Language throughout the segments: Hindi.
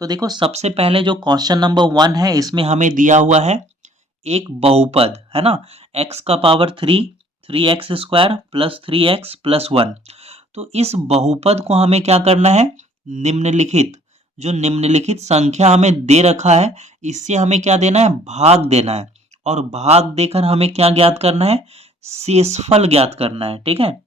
तो देखो सबसे पहले जो क्वेश्चन नंबर 1 है इसमें हमें दिया हुआ है एक बहुपद, है ना। x का power 3x square plus 3x plus 1। तो इस बहुपद को हमें क्या करना है, निम्नलिखित संख्या हमें दे रखा है, इससे हमें क्या देना है, भाग देना है। और भाग देकर हमें क्या ज्ञात करना है, शेषफल ज्ञात करना है। ठीक है,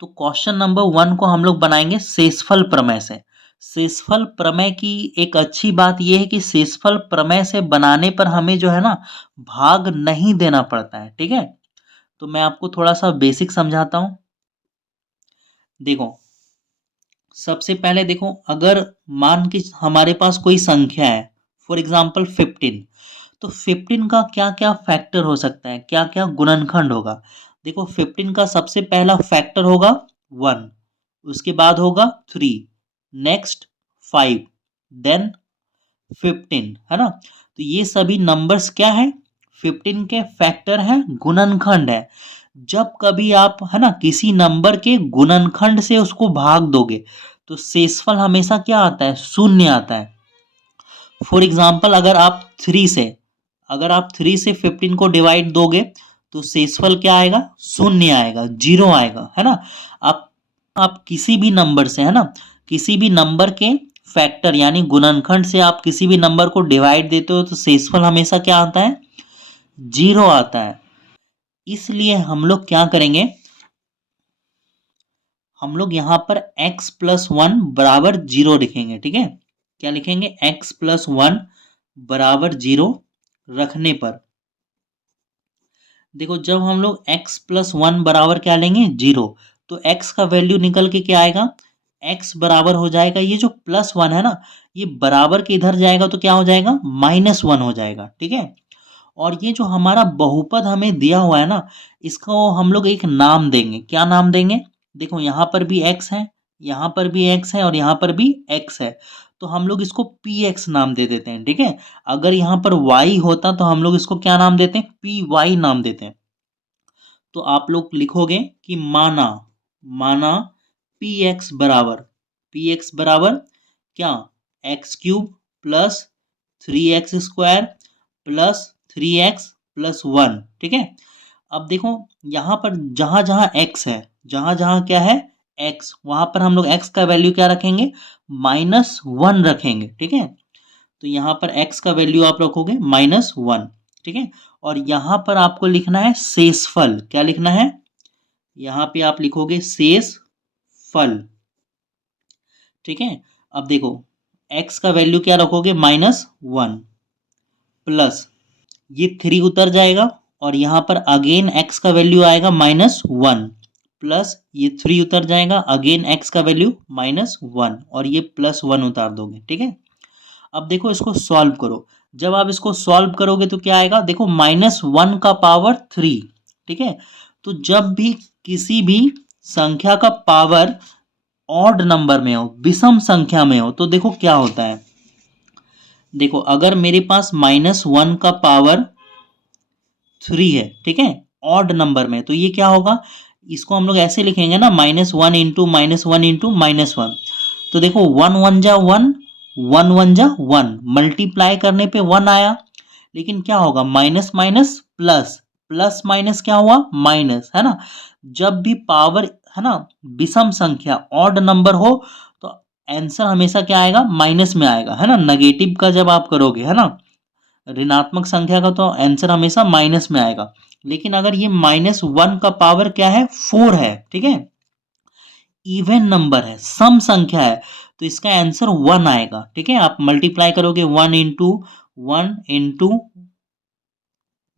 तो क्वेश्चन नंबर 1 को हम लोग बनाएंगे शेषफल प्रमेय से। शेषफल प्रमेय की एक अच्छी बात यह है कि शेषफल प्रमेय से बनाने पर हमें जो है ना, भाग नहीं देना पड़ता है। ठीक है, तो मैं आपको थोड़ा सा बेसिक समझाता हूं। देखो सबसे पहले देखो, अगर मान कि हमारे पास कोई संख्या है, फॉर एग्जांपल 15, तो 15 का क्या क्या फैक्टर हो सकता है, क्या क्या गुणनखंड होगा। देखो 15 का सबसे पहला फैक्टर होगा 1, उसके बाद होगा 3, नेक्स्ट 5, देन 15, है ना। तो ये सभी नंबर्स क्या है, 15 के फैक्टर हैं, गुणनखंड है। जब कभी आप, है ना, किसी नंबर के गुणनखंड से उसको भाग दोगे तो शेषफल हमेशा क्या आता है, शून्य आता है। फॉर एग्जाम्पल अगर आप 3 से 15 को डिवाइड दोगे तो शेषफल क्या आएगा, शून्य आएगा, जीरो आएगा, है ना। आप किसी भी नंबर से, है ना, किसी भी नंबर के फैक्टर यानी गुणनखंड से आप किसी भी नंबर को डिवाइड देते हो तो शेषफल हमेशा क्या आता है, जीरो आता है। इसलिए हम लोग क्या करेंगे, हम लोग यहां पर x प्लस 1 बराबर जीरो लिखेंगे। ठीक है, क्या लिखेंगे, x प्लस 1 बराबर जीरो रखने पर देखो, जब हम लोग x प्लस 1 बराबर क्या लेंगे, जीरो, तो x का वैल्यू निकल के क्या आएगा, x बराबर हो जाएगा, ये जो प्लस 1 है ना, ये बराबर के इधर जाएगा तो क्या हो जाएगा, -1 हो जाएगा। ठीक है, और ये जो हमारा बहुपद हमें दिया हुआ है ना, इसको हम लोग एक नाम देंगे। क्या नाम देंगे, देखो यहाँ पर भी x है, यहाँ पर भी x है और यहाँ पर भी x है, तो हम लोग इसको px नाम दे देते हैं। ठीक है, अगर यहाँ पर y होता तो हम लोग इसको क्या नाम देते हैं, py नाम देते हैं। तो आप लोग लिखोगे कि माना माना px बराबर क्या, x cube plus 3x square plus 3x plus 1। ठीक है, अब देखो यहाँ पर जहां जहां x है, जहां जहां क्या है x, वहां पर हम लोग x का वैल्यू क्या रखेंगे, -1 रखेंगे। ठीक है, तो यहाँ पर x का वैल्यू आप रखोगे -1। ठीक है, और यहाँ पर आपको लिखना है शेषफल। क्या लिखना है, यहाँ पे आप लिखोगे शेषफल। ठीक है, अब देखो x का वैल्यू क्या रखोगे, -1 प्लस ये 3 उतर जाएगा और यहाँ पर अगेन x का वैल्यू आएगा -1 प्लस ये 3 उतर जाएगा, अगेन x का वैल्यू -1 और ये +1 उतार दोगे। ठीक है, अब देखो इसको सॉल्व करो। जब आप इसको सॉल्व करोगे तो क्या आएगा, देखो -1 का पावर 3। ठीक है, तो जब भी किसी भी संख्या का पावर ऑड नंबर में हो, विषम संख्या में हो, तो देखो क्या होता है। देखो अगर मेरे पास -1 का पावर 3 है, ठीक है, ऑड नंबर में, तो ये क्या होगा, इसको हम लोग ऐसे लिखेंगे ना, -1 इंटू -1 इंटू -1। तो देखो 1 1 जा 1, 1 1 जा 1, मल्टीप्लाई करने पे 1 आया, लेकिन क्या होगा, minus minus plus, plus minus क्या हुआ, माइनस, है ना। जब भी पावर, है ना, विषम संख्या ऑड नंबर हो तो आंसर हमेशा क्या आएगा, माइनस में आएगा, है ना। नेगेटिव का जब आप करोगे, है ना, ऋणात्मक संख्या का, तो आंसर हमेशा माइनस में आएगा। लेकिन अगर ये -1 का पावर क्या है, 4 है, ठीक है, इवन नंबर है, सम संख्या है, तो इसका आंसर 1 आएगा। ठीक है, आप मल्टीप्लाई करोगे 1 इंटू 1 इंटू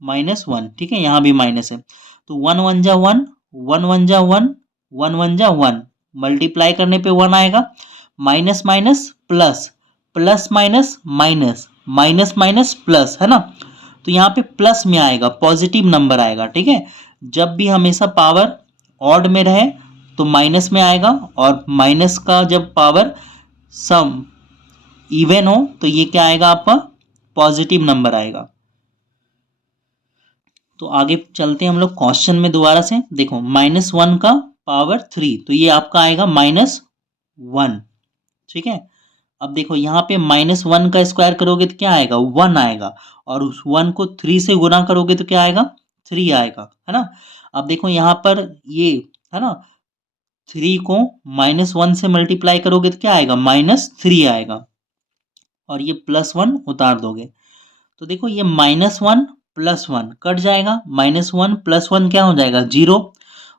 -1। ठीक है, यहां भी माइनस है, तो 1 1 जा 1, 1 1 जा 1, 1 1 जा 1, मल्टीप्लाई करने पे 1 आएगा, minus minus plus, plus minus minus, minus minus plus, है ना। तो यहाँ पे प्लस में आएगा, पॉजिटिव नंबर आएगा। ठीक है, जब भी हमेशा पावर ऑड में रहे तो माइनस में आएगा, और माइनस का जब पावर सम इवन हो तो ये क्या आएगा, आपका पॉजिटिव नंबर आएगा। तो आगे चलते हैं हम लोग क्वेश्चन में दोबारा से। देखो -1 का पावर 3, तो ये आपका आएगा -1। ठीक है, अब देखो यहाँ पे -1 का स्क्वायर करोगे तो क्या आएगा, 1 आएगा, और उस 1 को 3 से गुना करोगे तो क्या आएगा, 3 आएगा, है ना। अब देखो यहाँ पर ये, है ना, 3 को -1 से मल्टीप्लाई करोगे तो क्या आएगा, -3 आएगा, और ये +1 उतार दोगे तो देखो ये -1 +1 कट जाएगा, -1 +1 क्या हो जाएगा, 0।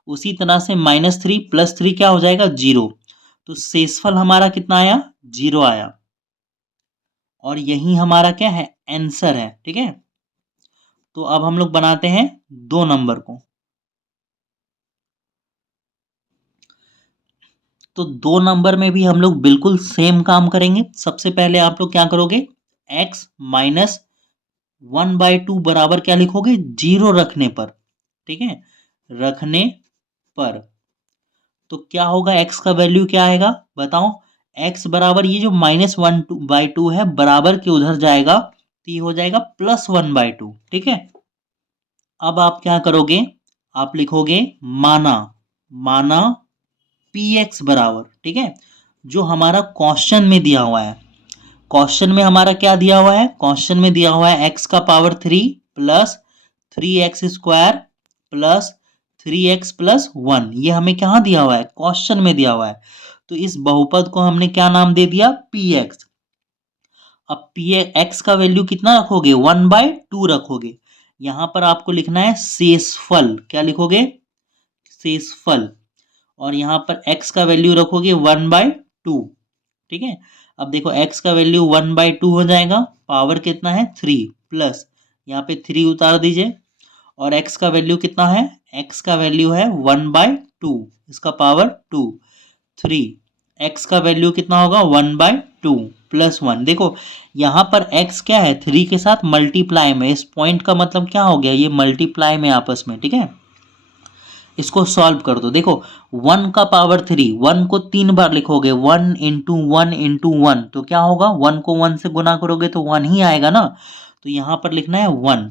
उसी तरह से -3 + 3 क्या हो जाएगा, 0। तो शेषफल हमारा कितना आया, 0 आया, और यही हमारा क्या है, आंसर है। ठीक है, तो अब हम लोग बनाते हैं 2 नंबर को। तो 2 नंबर में भी हम लोग बिल्कुल सेम काम करेंगे। सबसे पहले आप लोग क्या करोगे, x माइनस 1/2 बराबर क्या लिखोगे, 0 रखने पर। ठीक है, रखने पर तो क्या होगा, x का वैल्यू क्या आएगा, बताओ। x बराबर ये जो -1/2 है बराबर के उधर जाएगा तो ये हो जाएगा +1/2। ठीक है, अब आप क्या करोगे, आप लिखोगे माना, माना px बराबर, ठीक है, जो हमारा क्वेश्चन में दिया हुआ है। क्वेश्चन में हमारा क्या दिया हुआ है, क्वेश्चन में दिया हुआ है x का power 3 plus 3x square plus 3x plus 1। ये हमें कहाँ दिया हुआ है, क्वेश्चन में दिया हुआ है। तो इस बहुपद को हमने क्या नाम दे दिया, px। अब x का वैल्यू कितना रखोगे, 1/2 रखोगे। यहां पर आपको लिखना है शेषफल, क्या लिखोगे, शेषफल, और यहाँ पर x का वैल्यू रखोगे 1/2। ठीक है, अब देखो x का वैल्यू 1/2 हो जाएगा, पावर कितना है 3, प्लस यहाँ पे 3 उतार दीजिए, और x का वैल्यू कितना है, x का वैल्यू है 1/2, इसका पावर 2, 3, x का वैल्यू कितना होगा 1/2 प्लस 1। देखो यहाँ पर x क्या है, 3 के साथ मल्टीप्लाई में, इस पॉइंट का मतलब क्या हो गया, ये मल्टीप्लाई में आपस में। ठीक है, इसको सॉल्व कर दो। देखो 1 का पावर 3, 1 को 3 बार लिखोगे, 1 इंटू 1 इंटू 1, तो क्या होगा, 1 को 1 से गुना करोगे तो 1 ही आएगा ना। तो यहाँ पर लिखना है 1,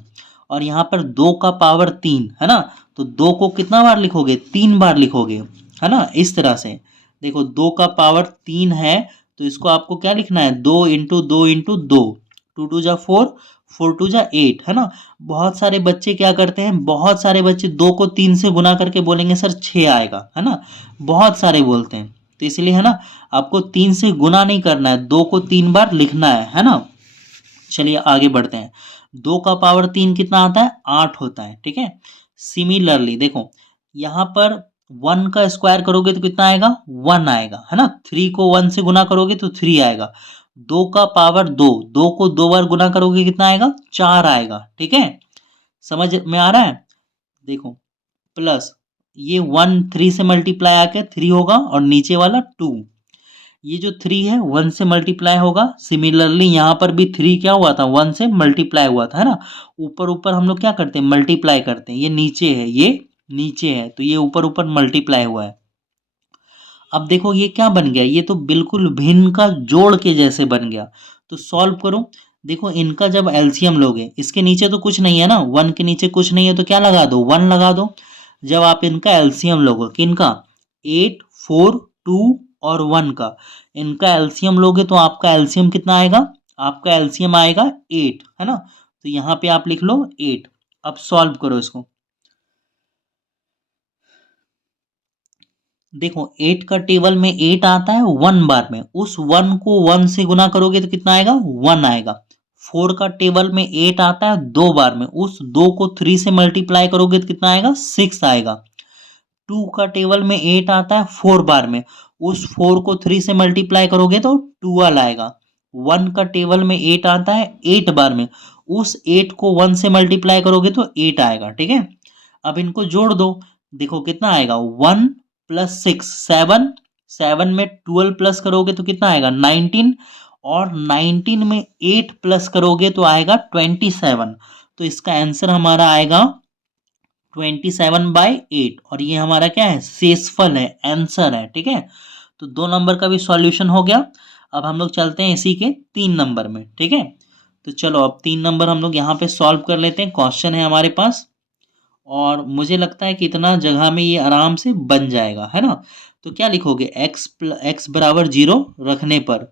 और यहाँ पर 2 का पावर 3 है ना, तो 2 को कितना बार लिखोगे, 3 बार लिखोगे, है ना, इस तरह से। देखो 2 का पावर 3 है, तो इसको आपको क्या लिखना है, 2 इंटू 2 इंटू 2, 2 2 जा 4, 4 2 जा 8, है ना। बहुत सारे बच्चे क्या करते हैं, बहुत सारे बच्चे 2 को 3 से गुना करके बोलेंगे सर 6 आएगा, है ना, बहुत सारे बोलते हैं। तो इसलिए है ना, आपको 3 से गुना नहीं करना है, 2 को 3 बार लिखना है ना। चलिए आगे बढ़ते हैं। 2 का पावर 3 कितना आता है, 8 होता है। ठीक है, सिमिलरली देखो यहाँ पर 1 का स्क्वायर करोगे तो कितना आएगा, 1 आएगा, है ना। 3 को 1 से गुना करोगे तो 3 आएगा। 2 का पावर 2, 2 को 2 बार गुना करोगे कितना आएगा, 4 आएगा। ठीक है, समझ में आ रहा है। देखो प्लस ये 1 3 से मल्टीप्लाई आके 3 होगा, और नीचे वाला 2, ये जो 3 है 1 से मल्टीप्लाई होगा। सिमिलरली यहाँ पर भी 3 क्या हुआ था, 1 से मल्टीप्लाई हुआ था, है ना। ऊपर ऊपर हम लोग क्या करते हैं, मल्टीप्लाई करते हैं। ये नीचे है, ये नीचे है, तो ये ऊपर ऊपर मल्टीप्लाई हुआ है। अब देखो ये क्या बन गया, ये तो बिल्कुल भिन्न का जोड़ के जैसे बन गया। तो सॉल्व करो। देखो इनका जब एलसीएम लोगे, इसके नीचे तो कुछ नहीं है ना, 1 के नीचे कुछ नहीं है, तो क्या लगा दो, 1 लगा दो। जब आप इनका एलसीएम लोगे, किनका, 8 4 2 और 1 का, इनका एलसीएम लोगे तो आपका एलसीएम कितना आएगा, आपका एलसीएम आएगा 8, है ना। तो यहाँ पे आप लिख लो 8। अब सॉल्व करो इसको। देखो 8 का टेबल में 8 आता है 1 बार में, उस 1 को 1 से गुना करोगे तो कितना आएगा, 1 आएगा। 4 का टेबल में 8 आता है 2 बार में, उस 2 को 3 से मल्टीप्लाई करोगे तो कितना आएगा, 6 आएगा। 2 का टेबल में 8 आता है 4 बार में, उस 4 को 3 से मल्टीप्लाई करोगे तो 12 आएगा। 1 का टेबल में 8 आता है 8 बार में, उस 8 को 1 से मल्टीप्लाई करोगे तो 8 आएगा। ठीक है, अब इनको जोड़ दो। देखो कितना आएगा, 1 प्लस 6 7, 7 में 12 प्लस करोगे तो कितना आएगा, 19, और 19 में 8 प्लस करोगे तो आएगा 27। तो इसका आंसर हमारा आएगा 27/8, और ये हमारा क्या है, शेषफल है, आंसर है। ठीक है, तो 2 नंबर का भी सॉल्यूशन हो गया। अब हम लोग चलते हैं इसी के 3 नंबर में। ठीक है, तो चलो अब 3 नंबर हम लोग यहाँ पे सॉल्व कर लेते हैं। क्वेश्चन है हमारे पास, और मुझे लगता है कि इतना जगह में ये आराम से बन जाएगा, है ना। तो क्या लिखोगे, x बराबर 0 रखने पर,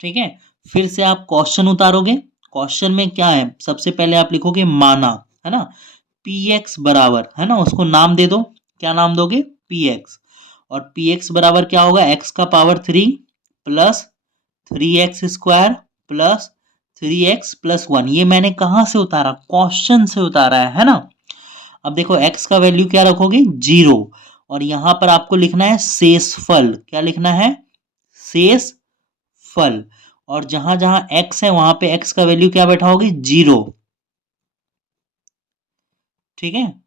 ठीक है। फिर से आप क्वेश्चन उतारोगे। क्वेश्चन में क्या है, सबसे पहले आप लिखोगे माना, है ना, पी एक्स बराबर, है ना, उसको नाम दे दो। क्या नाम दोगे, पी एक्स। और पी एक्स बराबर क्या होगा, एक्स का power 3 plus 3x² plus 3x+1। ये मैंने कहाँ से उतारा, क्वेश्चन से उतारा है ना। अब देखो x का वैल्यू क्या रखोगे, 0। और यहां पर आपको लिखना है शेषफल। क्या लिखना है, शेषफल। और जहां जहां x है वहां पे x का वैल्यू क्या बैठाओगे, 0। ठीक है,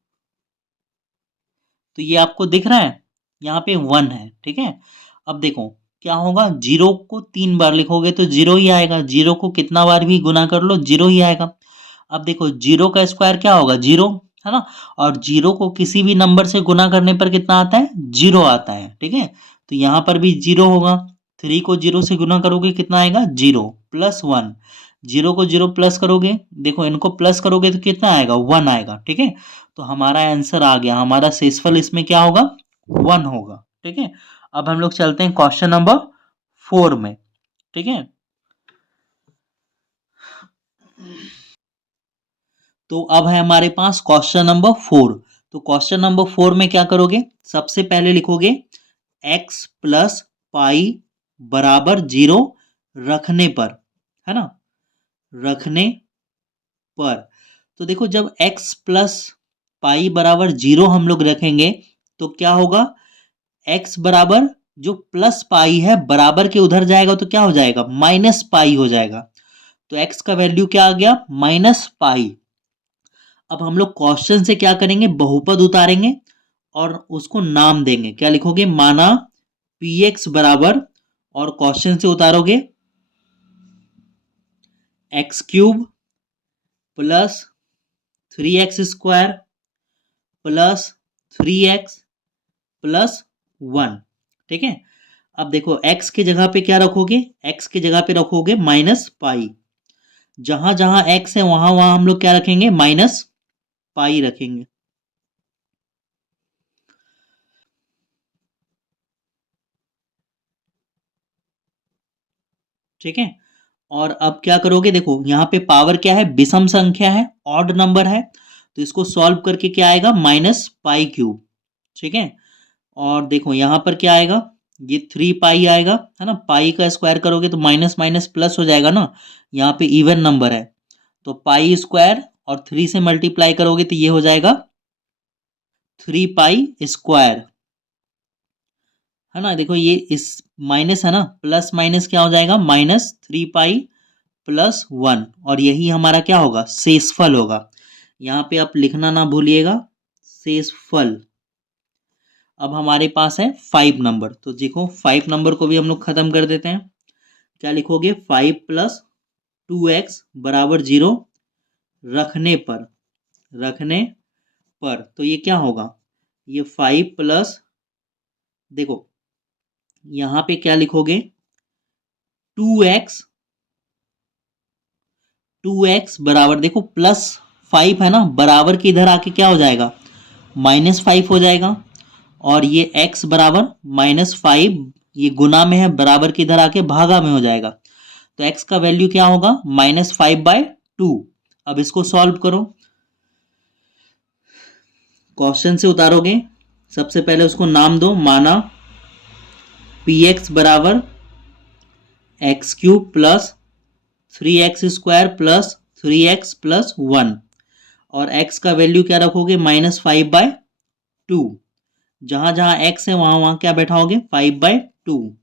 तो ये आपको दिख रहा है, यहाँ पे 1 है। ठीक है, अब देखो क्या होगा, 0 को 3 बार लिखोगे तो 0 ही आएगा, 0 को कितना बार भी गुना कर लो 0 ही आएगा। अब देखो 0 का स्क्वायर क्या होगा, 0, है ना। और 0 को किसी भी नंबर से गुना करने पर कितना आता है, 0 आता है। ठीक है, तो यहाँ पर भी 0 होगा। 3 को 0 से गुना करोगे कितना आएगा, 0 प्लस 1। 0 को 0 प्लस करोगे, देखो इनको प्लस करोगे तो कितना आएगा, 1 आएगा। ठीक है, तो हमारा आंसर आ गया, हमारा शेषफल इसमें क्या होगा, 1 होगा। ठीक है, अब हम लोग चलते हैं क्वेश्चन नंबर 4 में। ठीक है, तो अब है हमारे पास क्वेश्चन नंबर 4। तो क्वेश्चन नंबर 4 में क्या करोगे, सबसे पहले लिखोगे x प्लस पाई बराबर 0 रखने पर, है ना, रखने पर। तो देखो जब x प्लस पाई बराबर 0 हम लोग रखेंगे तो क्या होगा, x बराबर जो प्लस पाई है बराबर के उधर जाएगा तो क्या हो जाएगा, माइनस पाई हो जाएगा। तो x का वैल्यू क्या आ गया, माइनस पाई। अब हम लोग क्वेश्चन से क्या करेंगे, बहुपद उतारेंगे और उसको नाम देंगे। क्या लिखोगे, माना पी एक्स बराबर, और क्वेश्चन से उतारोगे x³ plus 3x² plus 3x+1। ठीक है, अब देखो x की जगह पे क्या रखोगे, x की जगह पे रखोगे माइनस पाई। जहां जहां x है वहां वहां हम लोग क्या रखेंगे, माइनस पाई रखेंगे। ठीक है, और अब क्या करोगे, देखो यहाँ पे पावर क्या है, विषम संख्या है, ऑड नंबर है, तो इसको सॉल्व करके क्या आएगा, -π³। ठीक है, और देखो यहाँ पर क्या आएगा, ये 3π आएगा, है ना, पाई का स्क्वायर करोगे तो माइनस माइनस प्लस हो जाएगा ना, यहाँ पे इवन नंबर है तो π² और 3 से मल्टीप्लाई करोगे तो ये हो जाएगा 3π²। है ना, देखो ये इस माइनस है ना, प्लस माइनस क्या हो जाएगा, -3π+1। और यही हमारा क्या होगा, शेषफल होगा। यहाँ पे आप लिखना ना भूलिएगा, शेषफल। अब हमारे पास है 5 नंबर, तो देखो 5 नंबर को भी हम लोग खत्म कर देते हैं। क्या लिखोगे, 5 + 2x = 0 रखने पर, रखने पर। तो ये क्या होगा, ये 5 प्लस, देखो यहाँ पे क्या लिखोगे, 2x, 2x बराबर, देखो +5 है ना, बराबर के इधर आके क्या हो जाएगा, -5 हो जाएगा। और ये x बराबर -5, ये गुना में है, बराबर के इधर आके भागा में हो जाएगा। तो x का वैल्यू क्या होगा, -5/2। अब इसको सॉल्व करो, क्वेश्चन से उतारोगे। सबसे पहले उसको नाम दो, माना पी एक्स बराबर x³ plus 3x² plus 3x+1। और x का वैल्यू क्या रखोगे, -5/2। जहां जहां x है वहां वहां क्या बैठाओगे, 5/2।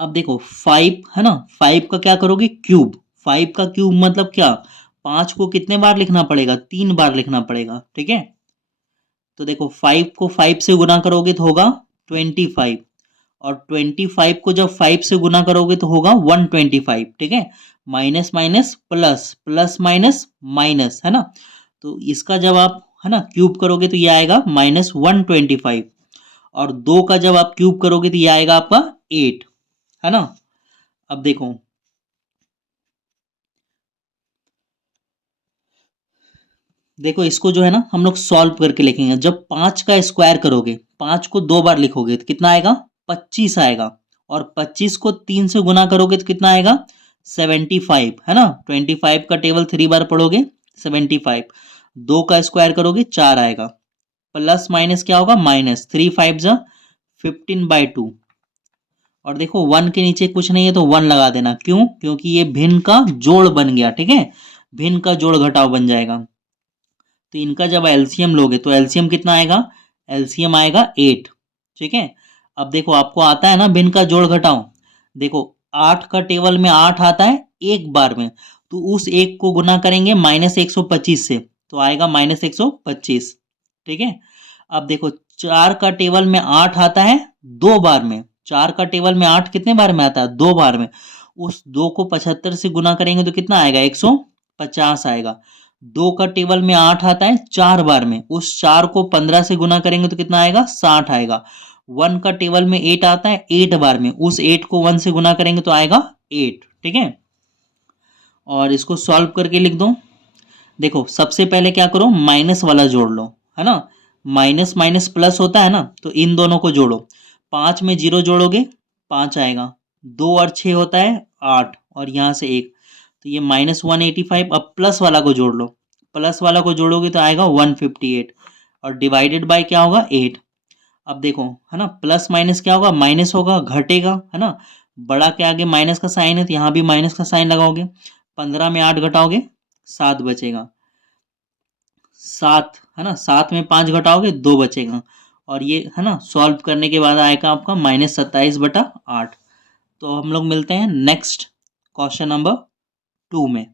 अब देखो 5 है ना, 5 का क्या करोगे, क्यूब। 5 का क्यूब मतलब क्या, 5 को कितने बार लिखना पड़ेगा, 3 बार लिखना पड़ेगा। ठीक है, तो देखो 5 को 5 से गुना करोगे तो होगा 25। और 25 को जब 5 से गुना करोगे तो होगा 125। ठीक है, minus minus plus, plus minus minus, है ना। तो इसका जब आप, है ना, क्यूब करोगे तो ये आएगा -125। और 2 का जब आप क्यूब करोगे तो ये आएगा आपका 8, है ना। अब देखो देखो इसको जो है ना हम लोग सॉल्व करके लिखेंगे। जब 5 का स्क्वायर करोगे, 5 को 2 बार लिखोगे तो कितना आएगा? 25 आएगा। और 25 को 3 से गुना करोगे तो कितना आएगा? 75, है ना। 25 का टेबल 3 बार पढ़ोगे 75। 2 का स्क्वायर करोगे 4 आएगा। प्लस माइनस क्या होगा? माइनस। 3 5 जा 15/2। और देखो 1 के नीचे कुछ नहीं है तो 1 लगा देना। क्यों? क्योंकि ये भिन्न का जोड़ बन गया, ठीक है। भिन्न का जोड़ घटाव बन जाएगा। तो इनका जब एलसीएम लोगे तो एलसीएम कितना आएगा? एलसीएम आएगा 8, ठीक है। अब देखो आपको आता है ना भिन्न का जोड़ घटाव। देखो 8 का टेबल में 8 आता है एक बार में, तो उस एक को गुना करेंगे -125 से तो आएगा -125, ठीक है। अब देखो 4 का टेबल में 8 आता है 2 बार में। 4 का टेबल में 8 कितने बार में आता है? 2 बार में। उस 2 को 75 से गुना करेंगे तो कितना आएगा? 150 आएगा। 2 का टेबल में 8 आता है 4 बार में। उस 4 को 15 से गुना करेंगे तो कितना आएगा? 60 आएगा। 1 का टेबल में 8 आता है 8 बार में। उस 8 को 1 से गुना करेंगे तो आएगा 8, ठीक है। और इसको सॉल्व करके लिख दो। देखो सबसे पहले क्या करो? माइनस वाला जोड़ लो, है ना। माइनस माइनस प्लस होता है ना, तो इन दोनों को जोड़ो। 5 में 0 जोड़ोगे 5 आएगा। 2 और 6 होता है 8, और यहाँ से 1, तो ये -185। अब प्लस वाला को जोड़ लो। प्लस वाला को जोड़ोगे तो आएगा 158, और डिवाइडेड बाय क्या होगा? 8। अब देखो, है ना, प्लस माइनस क्या होगा? माइनस होगा, घटेगा, है ना। बड़ा के आगे माइनस का साइन है तो यहाँ भी माइनस का साइन लगाओगे। 15 में 8 घटाओगे 7 बचेगा। 7, है ना, 7 में 5 घटाओगे 2 बचेगा। और ये, है ना, सॉल्व करने के बाद आएगा आपका -27/8। तो हम लोग मिलते हैं नेक्स्ट क्वेश्चन नंबर 2 में।